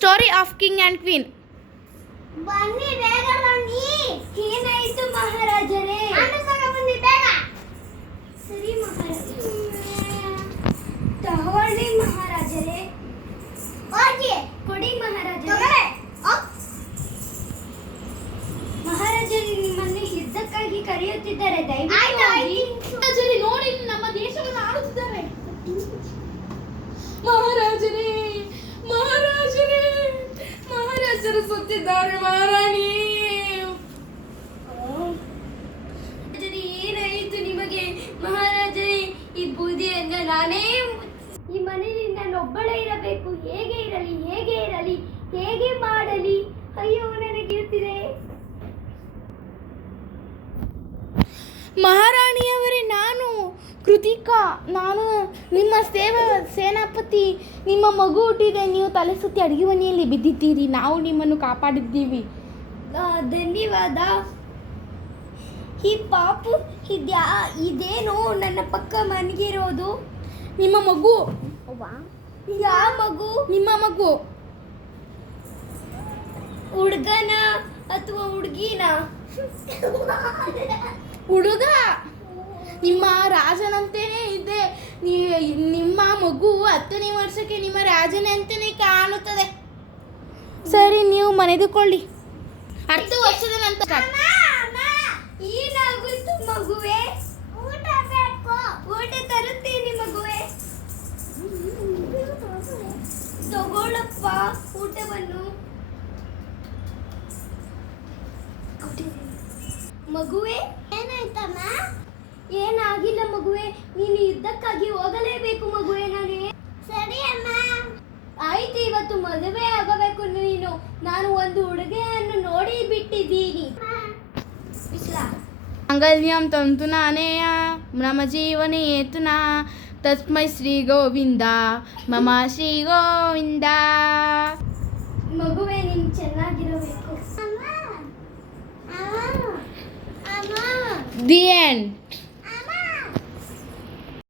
Story of king and queen. ಬನ್ನಿ ಬೇಗ ಬನ್ನಿ. ಏನಾಯ್ತು ಮಹಾರಾಜರೇ? ಬನ್ನಿ ಬೇಗ. ಸರಿ ಮಹಾರಾಜರೇ. ತಗೊಳ್ಳಿ ಮಹಾರಾಜರೇ. ಹೋಗಿ ಕೊಡಿ ಮಹಾರಾಜರೇ. ಮಹಾರಾಜರೇ ನಿಮ್ಮನ್ನು ಯುದ್ಧಕ್ಕಾಗಿ ಕರೆಯುತ್ತಿದ್ದಾರೆ, ದಯವಿಟ್ಟು ಹೋಗಿ. ಮಹಾರಾಜರೇ ನೋಡಿ, ನಮ್ಮ ದೇಶವನ್ನು ಆಳುತ್ತಿದ್ದಾರೆ. ಮಹಾರಾಜರೇ, ಮಹಾರಾಜರೇ, ಮಹಾರಾಜರು ಸುತ್ತಿದ್ದಾರೆ. ಮಹಾರಾಣಿ, ಏನಾಯಿತು ನಿಮಗೆ ಮಹಾರಾಜರೇ? ಈ ಬೂದಿಯನ್ನ ನಾನೇ ಈ ಮನೆಯಲ್ಲಿ ನಾನೊಬ್ಬಳೇ ಇರಬೇಕು. ಹೇಗೆ ಇರಲಿ, ಹೇಗೆ ಇರಲಿ, ಹೇಗೆ ಮಾಡಲಿ? ಅಯ್ಯೋ ನನಗೆ ಇರ್ತಿದೆ. ಮಹಾರಾಣಿಯವರೇ, ನಾನು ಕೃತಿಕಾ, ನಾನು ನಿಮ್ಮ ಸೇನಾಪತಿ. ನಿಮ್ಮ ಮಗು ಹುಟ್ಟಿದೆ, ನೀವು ತಲೆ ಸುತ್ತಿ ಅಡುಗೆ ಮನೆಯಲ್ಲಿ ಬಿದ್ದಿದ್ದೀರಿ. ನಾವು ನಿಮ್ಮನ್ನು ಕಾಪಾಡಿದ್ದೀವಿ. ಧನ್ಯವಾದ. ಈ ಪಾಪು ಇದೇನು ನನ್ನ ಪಕ್ಕ ಮನಗಿರೋದು? ನಿಮ್ಮ ಮಗು. ಯಾವ ಮಗು? ನಿಮ್ಮ ಮಗು. ಹುಡುಗನ ಅಥವಾ ಹುಡುಗಿನ? ಹುಡುಗ. ನಿಮ್ಮ ರಾಜನಂತೆಯೇ ಇದೆ. ನಿಮ್ಮ ಮಗು 10ನೇ ವರ್ಷಕ್ಕೆ ನಿಮ್ಮ ರಾಜನಂತೆಯೇ ಕಾಣುತ್ತದೆ. ಸರಿ, ನೀವು ಮನೆದುಕೊಳ್ಳಿ. 10 ವರ್ಷದ ನಂತರ ಏನಾಗುತ್ತು ಮಗುವೆ? ಊಟ ಬೇಕು. ಊಟ ತರುತ್ತೀನಿ ಮಗುವೆ. ತಗೊಳ್ಳಪ್ಪ ಊಟವನ್ನು. ಮಗುವೆ, ಏನಾಯ್ತಮ್ಮ? ಏನಾಗಿಲ್ಲ ಮಗುವೆ, ನೀನು ಯುದ್ಧಕ್ಕಾಗಿ ಹೋಗಲೇಬೇಕು ಮಗುವೆ. ಸರಿ ಅಮ್ಮ. ಆಯ್ತು, ಇವತ್ತು ಮದುವೆ ಆಗಬೇಕು ನೀನು. ನಾನು ಒಂದು ಹುಡುಗಿಯನ್ನು ನೋಡಿ ಬಿಟ್ಟಿದ್ದೀನಿ. ಮಾಂಗಲ್ಯಂ ತಂತುನಾನೇಯ ಮಮ ಜೀವನೇ ಹೇತುನಾ ತಸ್ಮೈ ಶ್ರೀ ಗೋವಿಂದ ಮಮ ಶ್ರೀ ಗೋವಿಂದ. ಮಗುವೆ, ನೀನು ಚೆನ್ನಾಗಿರಬೇಕು. The end.